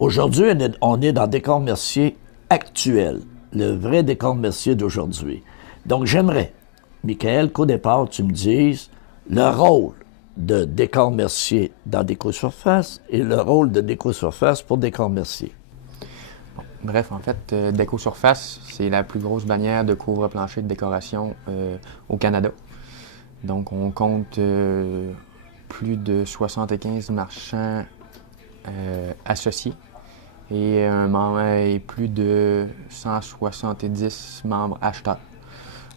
Aujourd'hui, on est dans Décor Mercier actuel, le vrai Décor Mercier d'aujourd'hui. Donc, j'aimerais, Michael, qu'au départ, tu me dises le rôle de Décor Mercier dans Déco-Surface et le rôle de Déco-Surface pour Décor Mercier. Bref, en fait, Déco-Surface, c'est la plus grosse bannière de couvre-plancher de décoration au Canada. Donc, on compte plus de 75 marchands associés et plus de 170 membres acheteurs.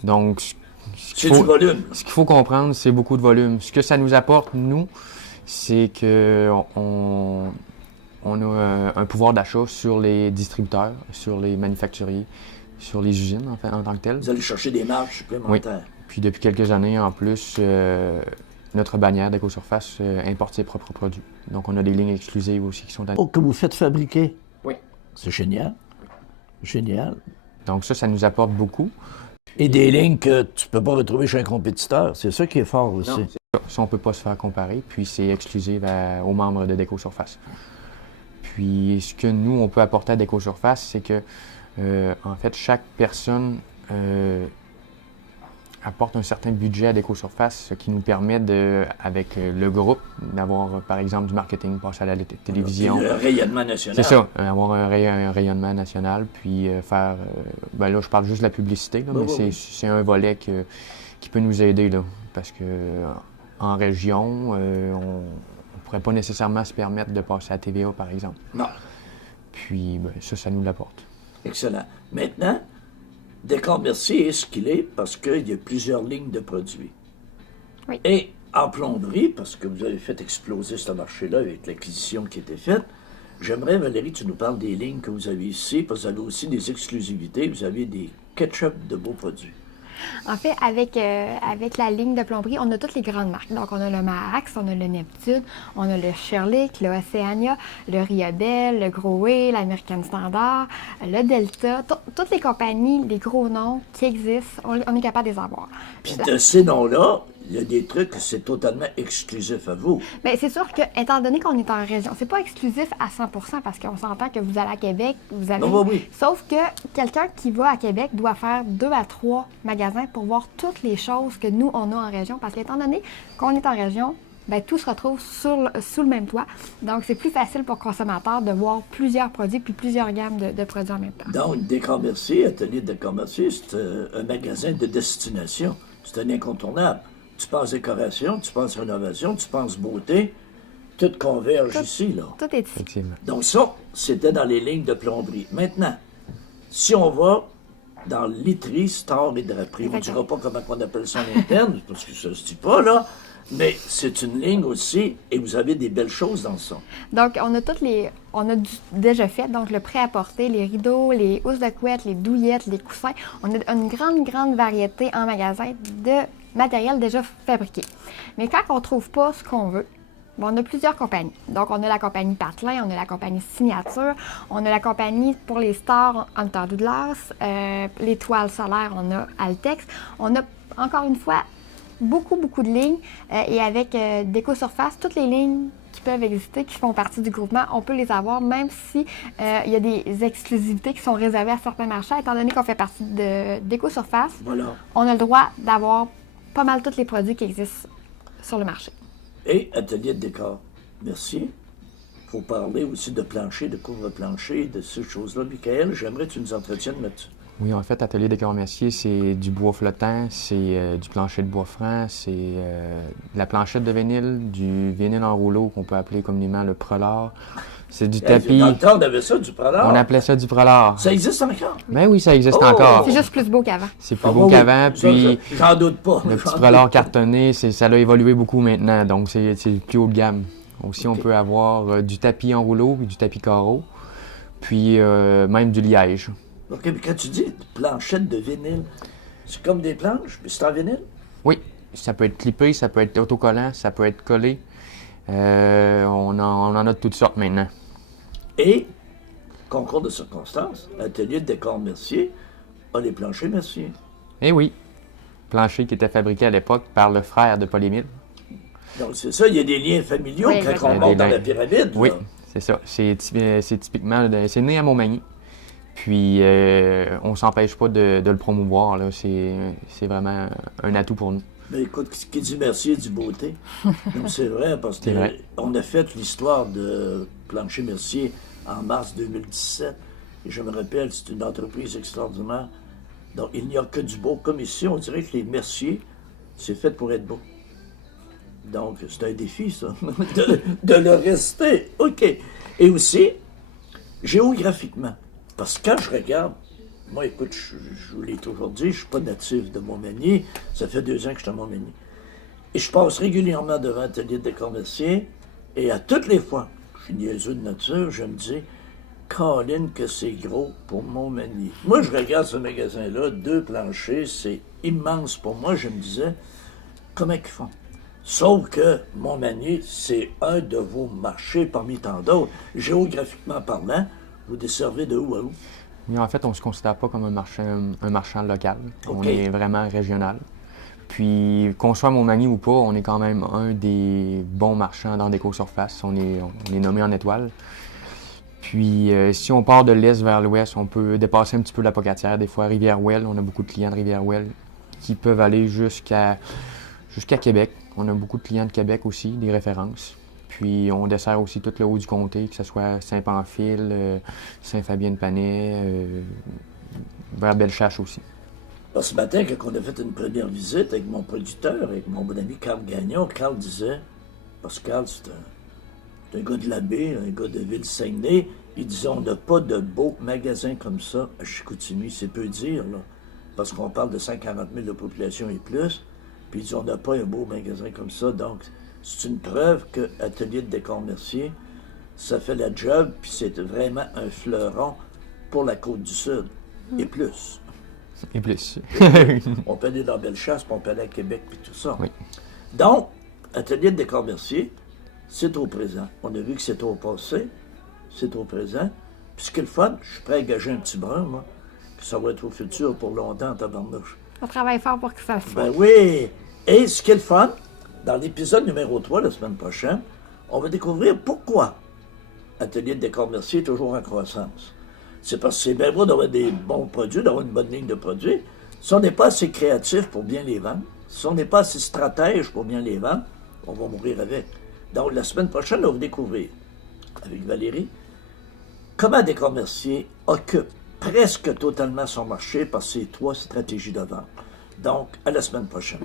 Donc, C'est du volume. Ce qu'il faut comprendre, c'est beaucoup de volume. Ce que ça nous apporte, nous, c'est qu'on a un pouvoir d'achat sur les distributeurs, sur les manufacturiers, sur les usines en tant que telles. Vous allez chercher des marges supplémentaires. Oui. Puis depuis quelques années, en plus, notre bannière Déco-Surface importe ses propres produits. Donc on a des lignes exclusives aussi qui sont dans... Oh, que vous faites fabriquer? Oui. C'est génial. Génial. Donc ça nous apporte beaucoup. Et des lignes que tu ne peux pas retrouver chez un compétiteur. C'est ça qui est fort aussi. Non, ça, on ne peut pas se faire comparer. Puis c'est exclusif aux membres de Déco-Surface. Puis ce que nous, on peut apporter à Déco-Surface, c'est que, en fait, chaque personne apporte un certain budget à Déco-Surface, ce qui nous permet, avec le groupe, d'avoir, par exemple, du marketing, passer à la télévision. Le rayonnement national. C'est ça, avoir un rayonnement national, puis faire... là, je parle juste de la publicité, là, mais c'est un volet qui peut nous aider, là, parce que en région, on ne pourrait pas nécessairement se permettre de passer à TVA, par exemple. Non. Puis, ça nous l'apporte. Excellent. Maintenant, Décor Mercier est ce qu'il est parce qu'il y a plusieurs lignes de produits. Oui. Et en plomberie, parce que vous avez fait exploser ce marché-là avec l'acquisition qui a été faite, j'aimerais, Valérie, tu nous parles des lignes que vous avez ici, parce que vous avez aussi des exclusivités, vous avez des ketchup de beaux produits. En fait, avec la ligne de plomberie, on a toutes les grandes marques. Donc, on a le Max, on a le Neptune, on a le Sherlick, le Oceania, le Riabel, le Groé, l'American Standard, le Delta. Toutes les compagnies, les gros noms qui existent, on est capable de les avoir. Puis de ces noms-là, il y a des trucs que c'est totalement exclusif à vous. Bien, c'est sûr que, étant donné qu'on est en région, c'est pas exclusif à 100% parce qu'on s'entend que vous allez à Québec, vous avez... Non, oui. Sauf que quelqu'un qui va à Québec doit faire 2 à 3 magasins pour voir toutes les choses que nous, on a en région. Parce qu'étant donné qu'on est en région, bien, tout se retrouve sous le même toit. Donc, c'est plus facile pour le consommateur de voir plusieurs produits puis plusieurs gammes de produits en même temps. Donc, Décor Mercier, Atelier de Décor Mercier, c'est un magasin de destination. C'est un incontournable. Tu penses décoration, tu penses rénovation, tu penses beauté, tout converge ici, là. Tout est ici. Effectivement. Donc ça, c'était dans les lignes de plomberie. Maintenant, si on va dans literie, store et draperie, on ne dira pas comment on appelle ça en interne, parce que ça ne se dit pas, là, mais c'est une ligne aussi, et vous avez des belles choses dans ça. Donc, on a déjà fait, donc le prêt-à-porter, les rideaux, les housses de couette, les douillettes, les coussins. On a une grande variété en magasin de matériel déjà fabriqué. Mais quand on ne trouve pas ce qu'on veut, on a plusieurs compagnies. Donc, on a la compagnie Patelin, on a la compagnie Signature, on a la compagnie pour les stars Hunter Douglas, les toiles solaires, on a Altex. On a, encore une fois, beaucoup de lignes. Et avec Déco-Surface, toutes les lignes qui peuvent exister, qui font partie du groupement, on peut les avoir, même si il y a des exclusivités qui sont réservées à certains marchés. Étant donné qu'on fait partie de Déco-Surface, Voilà. on a le droit d'avoir pas mal tous les produits qui existent sur le marché. Et Atelier de Décor Mercier. Il faut parler aussi de plancher, de couvre-plancher, de ces choses-là. Michael, j'aimerais que tu nous entretiennes là-dessus. Oui, en fait, Atelier Décor Mercier, c'est du bois flottant, c'est du plancher de bois franc, c'est de la planchette de vinyle, du vinyle en rouleau qu'on peut appeler communément le prolard. C'est du tapis. Dans le temps, on avait ça, du prolard. On appelait ça du prolard. Ça existe encore? Ben oui, ça existe Oh! encore. C'est juste plus beau qu'avant. C'est plus beau qu'avant, puis J'en doute pas. le petit prolard cartonné, ça a évolué beaucoup maintenant, donc c'est plus haut de gamme. Aussi, on peut avoir du tapis en rouleau et du tapis carreau, puis même du liège. OK, mais quand tu dis planchette de vinyle, c'est comme des planches, mais c'est en vinyle? Oui, ça peut être clippé, ça peut être autocollant, ça peut être collé. On en a de toutes sortes maintenant. Et, concours de circonstances, Atelier de Décor Mercier a les planchers Mercier. Eh oui, plancher qui était fabriqué à l'époque par le frère de Paul-Émile. Donc c'est ça, il y a des liens familiaux Oui, quand on exactement. monte dans la pyramide. Oui, là. C'est ça. C'est typiquement... C'est né à Montmagny. Puis, on s'empêche pas de le promouvoir. Là. C'est vraiment un atout pour nous. Mais écoute, qui dit merci dit beauté. Donc, c'est vrai, parce qu'on a fait l'histoire de Plancher Mercier en mars 2017. Et je me rappelle, c'est une entreprise extraordinaire. Donc, il n'y a que du beau. Comme ici, on dirait que les Merciers, c'est fait pour être beau. Donc, c'est un défi, ça, de le rester. OK. Et aussi, géographiquement. Parce que quand je regarde, moi, écoute, je vous l'ai toujours dit, je ne suis pas natif de Montmagny. Ça fait 2 ans que je suis à Montmagny. Et je passe régulièrement devant l'atelier de décor Mercier. Et à toutes les fois, je suis niaiseux de nature, je me dis, Colin, que c'est gros pour Montmagny. Moi, je regarde ce magasin-là, 2 planchers, c'est immense pour moi. Je me disais, comment ils font? Sauf que Montmagny, c'est un de vos marchés parmi tant d'autres. Géographiquement parlant, vous desservez de où à où? Mais en fait, on ne se considère pas comme un marchand local. Okay. On est vraiment régional. Puis, qu'on soit à Montmagny ou pas, on est quand même un des bons marchands dans Déco-Surface. On est nommé en étoile. Puis, si on part de l'est vers l'ouest, on peut dépasser un petit peu la Pocatière. Des fois, Rivière-Ouelle, on a beaucoup de clients de Rivière-Ouelle qui peuvent aller jusqu'à Québec. On a beaucoup de clients de Québec aussi, des références. Puis on dessert aussi tout le haut du comté, que ce soit Saint-Pamphile, Saint-Fabien-de-Panay, vers Bellechasse aussi. Alors, ce matin, quand on a fait une première visite avec mon producteur, avec mon bon ami Carl Gagnon, Carl disait, parce que Carl, c'est un gars de la baie, un gars de Ville-Saguenay, il disait, on n'a pas de beau magasin comme ça à Chicoutimi, c'est peu dire, là, parce qu'on parle de 140 000 de population et plus. Puis ils disent, on n'a pas un beau magasin comme ça. Donc, c'est une preuve que Atelier de décor Mercier, ça fait la job, puis c'est vraiment un fleuron pour la Côte-du-Sud. Et plus. Et plus. On peut aller dans Bellechasse, puis on peut aller à Québec, puis tout ça. Oui. Donc, Atelier de décor Mercier, c'est au présent. On a vu que c'est au passé, c'est au présent. Puis ce qui est le fun, je suis prêt à gager un petit brin, moi, que ça va être au futur pour longtemps en tabarnouche. On travaille fort pour que ça se fasse. Ben oui! Et ce qui est le fun, dans l'épisode numéro 3, la semaine prochaine, on va découvrir pourquoi Atelier de décor Mercier est toujours en croissance. C'est parce que c'est bien beau d'avoir des bons produits, d'avoir une bonne ligne de produits. Si on n'est pas assez créatif pour bien les vendre, si on n'est pas assez stratège pour bien les vendre, on va mourir avec. Donc, la semaine prochaine, on va découvrir, avec Valérie, comment Décor Mercier occupe presque totalement son marché par ses 3 stratégies de vente. Donc, à la semaine prochaine.